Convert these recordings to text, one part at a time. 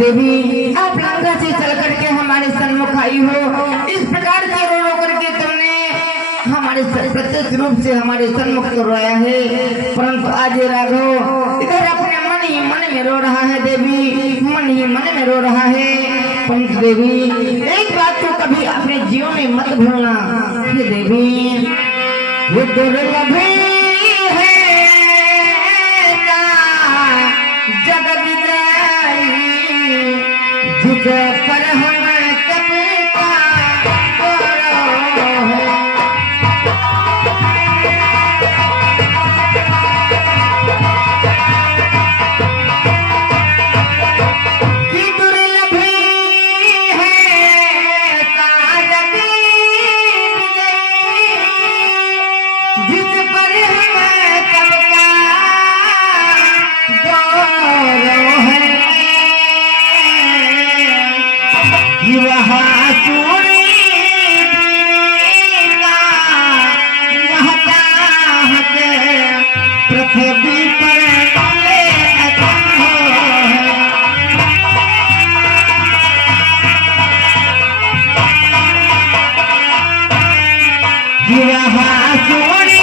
देवी आप लंका से चल करके हमारे सन्मुख आई हो, इस प्रकार से रो रो करके तुमने हमारे प्रत्यक्ष रूप से हमारे सन्मुख तो रोया है, परंतु आज राघव इधर अपने मन ही मन में रो रहा है देवी, मन ही मन में रो रहा है। परंतु देवी एक बात तो कभी अपने जीवन में मत भूलना ये देवी, ये दुर्लभ है जग विदाई जिस पर हम सबका गौरव है। कि दुर्लभ है साजगी जिस पर हम सबका गौरव है। कि वहाँ सूर्य पृथ्वी पर तले है। कि वहाँ सूर्य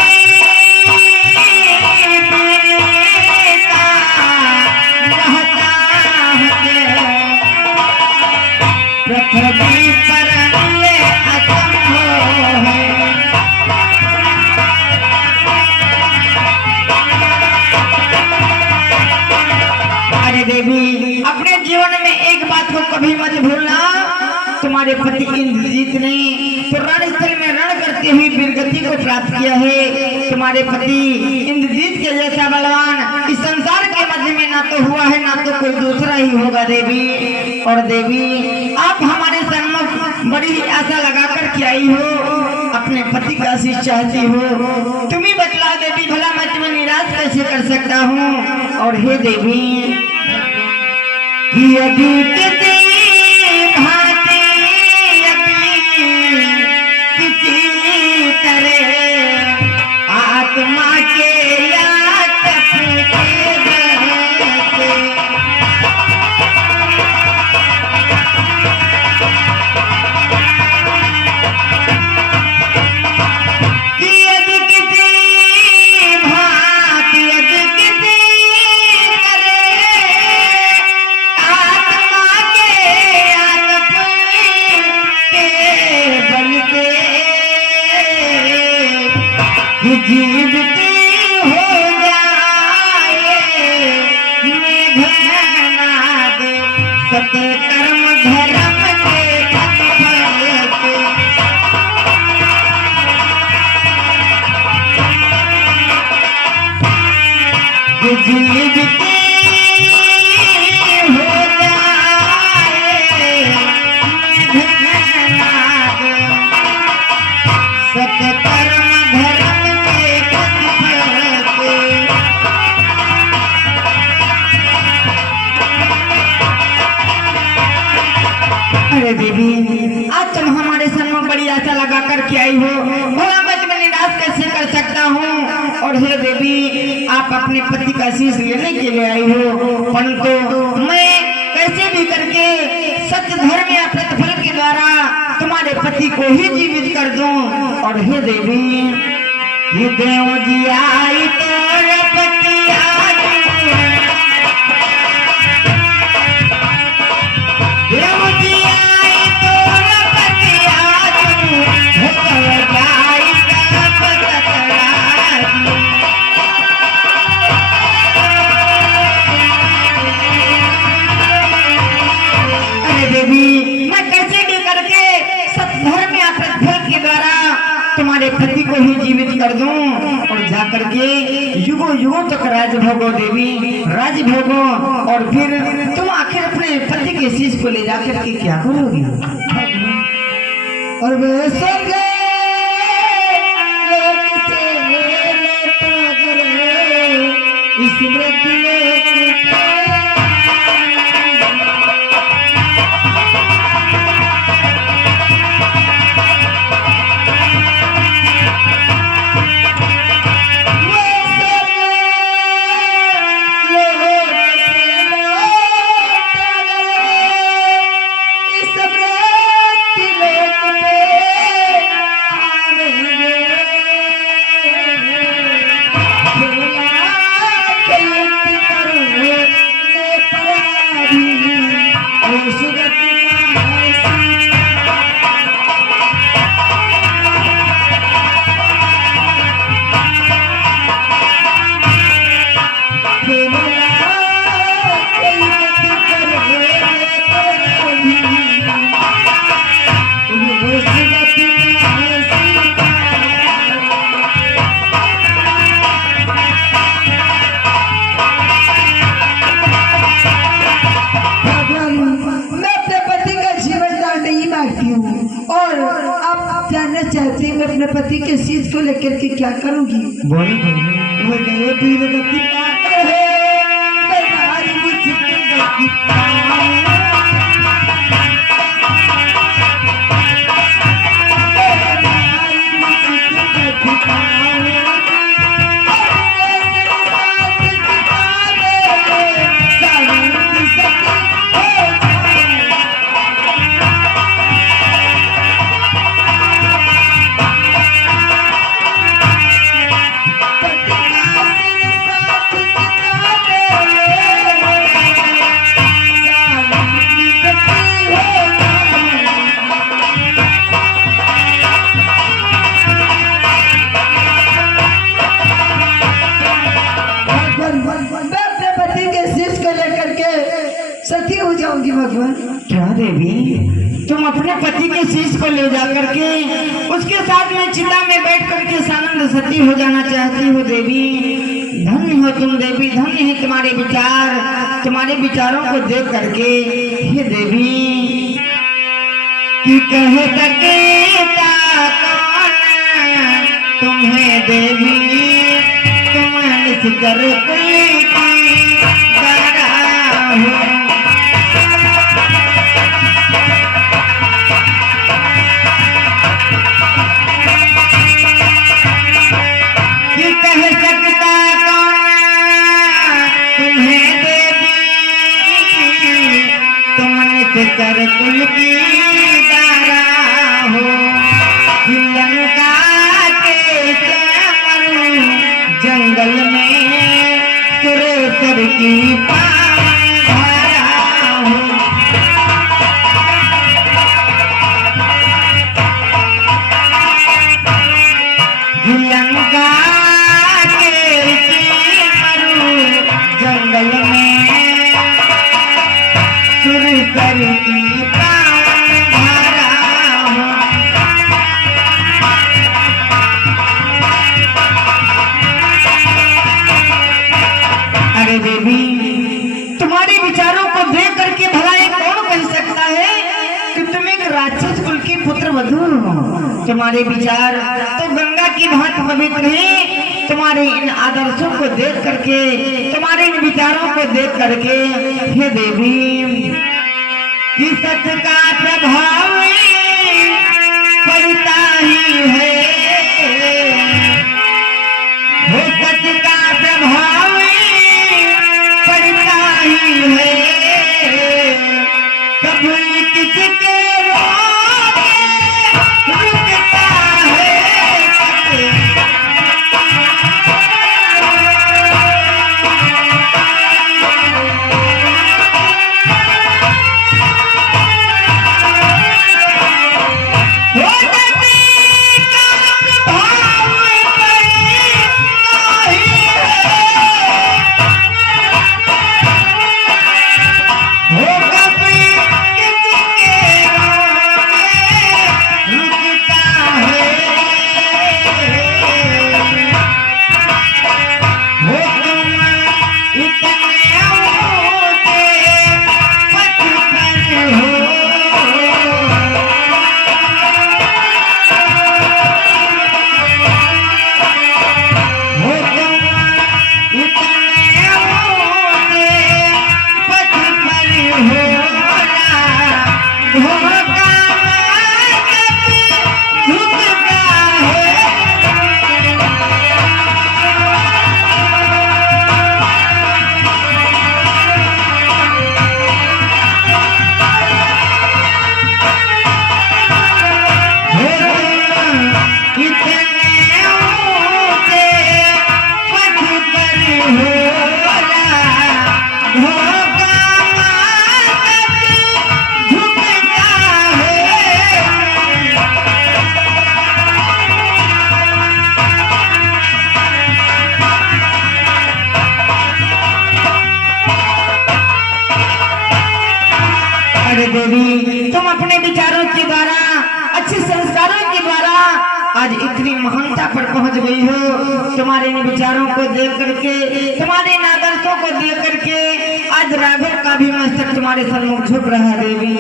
पृथ्वी पर तले है। अरे देवी अपने जीवन में एक बात को कभी मत भूलना, तुम्हारे पति इंद्रजीत ने तो रणस्थल में रण करते हुए वीरगति को प्राप्त किया है। तुम्हारे पति इंद्रजीत के जैसा बलवान इस संसार के मध्य में ना तो हुआ है ना तो कोई दूसरा ही होगा देवी। और देवी आप हमारे सन्मुख बड़ी ही आशा लगा कर के आई हो, अपने पति का आशीष चाहती हो, तुम ही बतला देवी भला मैं तुम्हें निराश कैसे कर सकता हूँ। और हे देवी कि यदि किसी भांति किसी तरह आत्मा के यातक के बहते कि यदि किसी भांति यदि किसी जीवित हो जाए मेघनाद सत्य कर्म धर्म के जीवित हो जाए मेघनाद सत्य कर्म धर्म। अरे देवी आज तुम हमारे सन्मुख बड़ी आशा लगा करके आई हो, भला मैं तुम्हें निराश कैसे कर सकता हूँ। और हे देवी आप अपने पति का आशीष लेने के लिए आई हो, परंतु मैं कैसे भी करके सत्य धर्म या प्रतिफल के द्वारा तुम्हारे पति को ही जीवित कर दूं। और हे देवी ये देव जी आई तो तुम्हारे पति को ही जीवित कर दूं और जाकर के युगों युगों तक राज भोगो देवी, राज भोगो। और फिर तुम आखिर अपने पति के शीश को ले जाकर के क्या करोगी। और वे स्वर्ग चाहती मैं अपने पति के शीश को लेकर के क्या करूंगी? बोले वो गए वीरगति पाकर है बेदारी मुझकी सती हो जाऊंगी भगवान। क्या देवी, तुम अपने पति के शीश को ले जा करके उसके साथ में चिता में बैठ करके सानंद सती हो जाना चाहती हो देवी। धन्य हो तुम देवी, धन्य है तुम्हारे विचार, तुम्हारे विचारों को देख करके हे देवी कि कह सकेता कौन तुम्हें देवी, तुम नित कर कुल की गारा हो। कर कुल की दारा हो, लंका के मरू जंगल में सुरेश्वर की धारा हो। लंका के मरू जंगल में सुरेश्वर की धारा हो। अरे देवी, तुम्हारे विचारों को देख करके भला ये कौन कह सकता है कि तुम एक राक्षस कुल की पुत्र वधू हो। तुम्हारे विचार तो गंगा की भांति पवित्र है। तुम्हारे इन आदर्शों को देख करके, तुम्हारे इन विचारों को देख करके हे देवी कि सत्य का प्रभाव पड़ता ही है, वो सत्य का प्रभाव पड़ता ही है। कभी किसके रुकता है देवी, तुम अपने विचारों के द्वारा, अच्छे संस्कारों के द्वारा आज इतनी महानता पर पहुंच गई हो। तुम्हारे इन विचारों को देख करके, तुम्हारे इन आदर्शों को देख करके आज राघव का भी मस्तक तुम्हारे सम्मुख झुक रहा है देवी।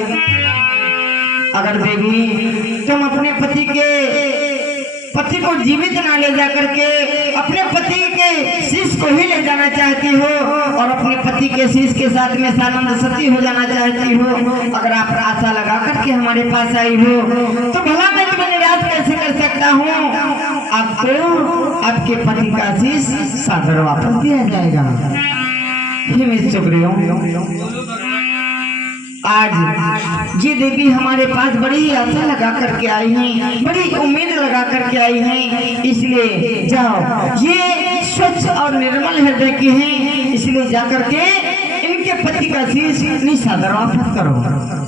अगर देवी तुम अपने पति को जीवित ना ले जा करके अपने पति के शीश को ही ले जाना चाहती हो और अपने पति के शीश के साथ में सानंद सती हो जाना चाहती हो, अगर आप आशा लगा करके हमारे पास आई हो तो भला मैं तुम्हें निराश कैसे कर सकता हूँ। आपको आपके पति का शीश सादर वापस दिया जाएगा। आज ये देवी हमारे पास बड़ी आशा लगा करके आई हैं, बड़ी उम्मीद लगा करके आई हैं, इसलिए जाओ, ये स्वच्छ और निर्मल हृदय की हैं, इसलिए जा करके इनके पति का शीश अपनी सादर वापस करो।